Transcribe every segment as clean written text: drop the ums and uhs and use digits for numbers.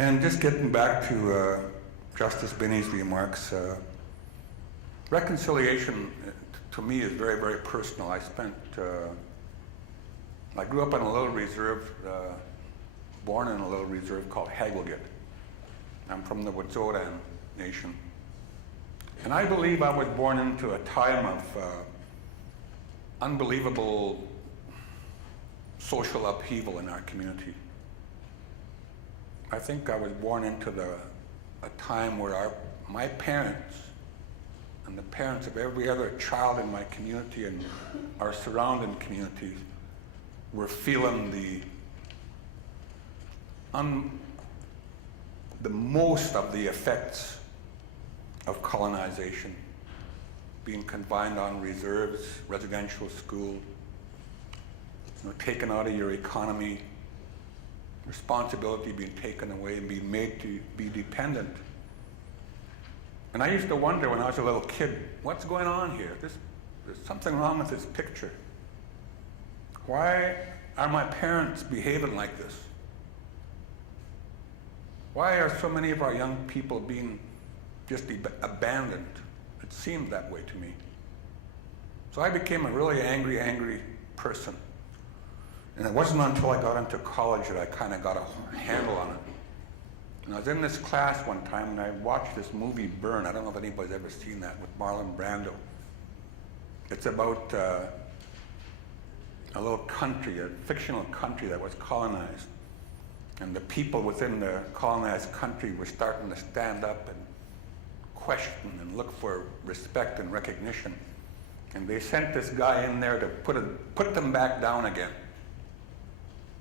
And just getting back to Justice Binney's remarks, reconciliation to me is very, very personal. I grew up in a little reserve, born in a little reserve called Hagelgit. I'm from the Wet'suwet'en Nation. And I believe I was born into a time of unbelievable social upheaval in our community. I think I was born into a time where my parents and the parents of every other child in my community and our surrounding communities were feeling the most of the effects of colonization, being confined on reserves, residential school, taken out of your economy, responsibility being taken away and being made to be dependent. And I used to wonder when I was a little kid, what's going on here? There's something wrong with this picture. Why are my parents behaving like this? Why are so many of our young people being just abandoned? It seemed that way to me. So I became a really angry person. And it wasn't until I got into college that I kind of got a handle on it. And I was in this class one time and I watched this movie, Burn. I don't know if anybody's ever seen that, with Marlon Brando. It's about a little country, a fictional country that was colonized. And the people within the colonized country were starting to stand up and question and look for respect and recognition. And they sent this guy in there to put them back down again.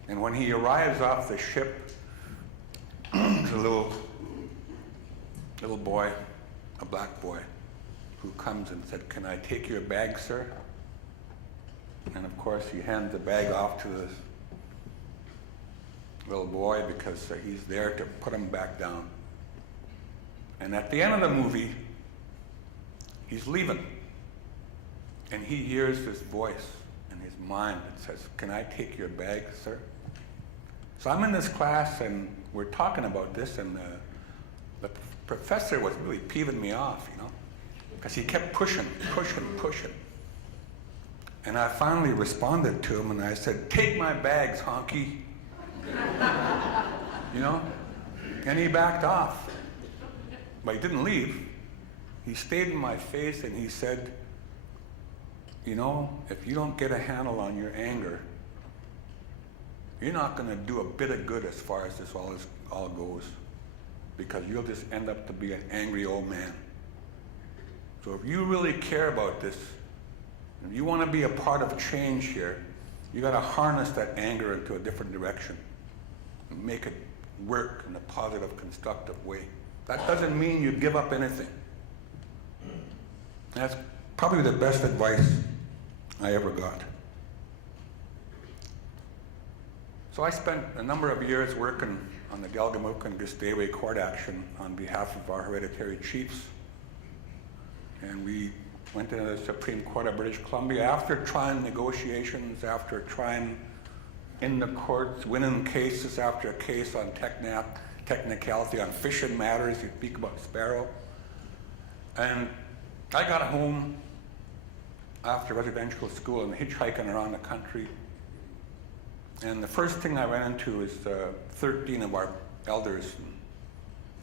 And when he arrives off the ship, there's a little boy, a black boy, who comes and said, "Can I take your bag, sir?" And of course he hands the bag off to this little boy because he's there to put him back down. And at the end of the movie, he's leaving. And he hears this voice in his mind that says, "Can I take your bag, sir?" So I'm in this class and we're talking about this, and the professor was really peeving me off, because he kept pushing. And I finally responded to him and I said, "Take my bags, honky." And he backed off. But he didn't leave. He stayed in my face and he said, "If you don't get a handle on your anger, you're not going to do a bit of good as far as this all goes, because you'll just end up to be an angry old man. So if you really care about this, if you want to be a part of change here, you got to harness that anger into a different direction and make it work in a positive, constructive way. That doesn't mean you give up anything." That's probably the best advice I ever got. So I spent a number of years working on the Delgamuukw and Gustave court action on behalf of our hereditary chiefs. And we went into the Supreme Court of British Columbia after trying negotiations, after trying in the courts, winning cases after case on technicality, on fishing matters. You speak about Sparrow. And I got home after residential school and hitchhiking around the country. And the first thing I ran into is 13 of our elders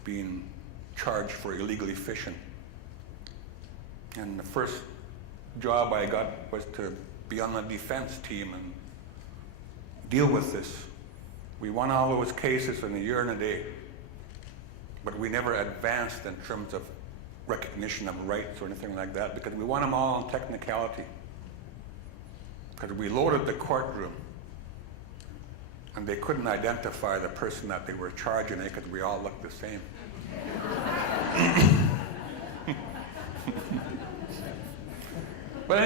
being charged for illegally fishing. And the first job I got was to be on the defense team and deal with this. We won all those cases in a year and a day, but we never advanced in terms of recognition of rights or anything like that, because we won them all on technicality. Because we loaded the courtroom and they couldn't identify the person that they were charging because we all looked the same. But anyway.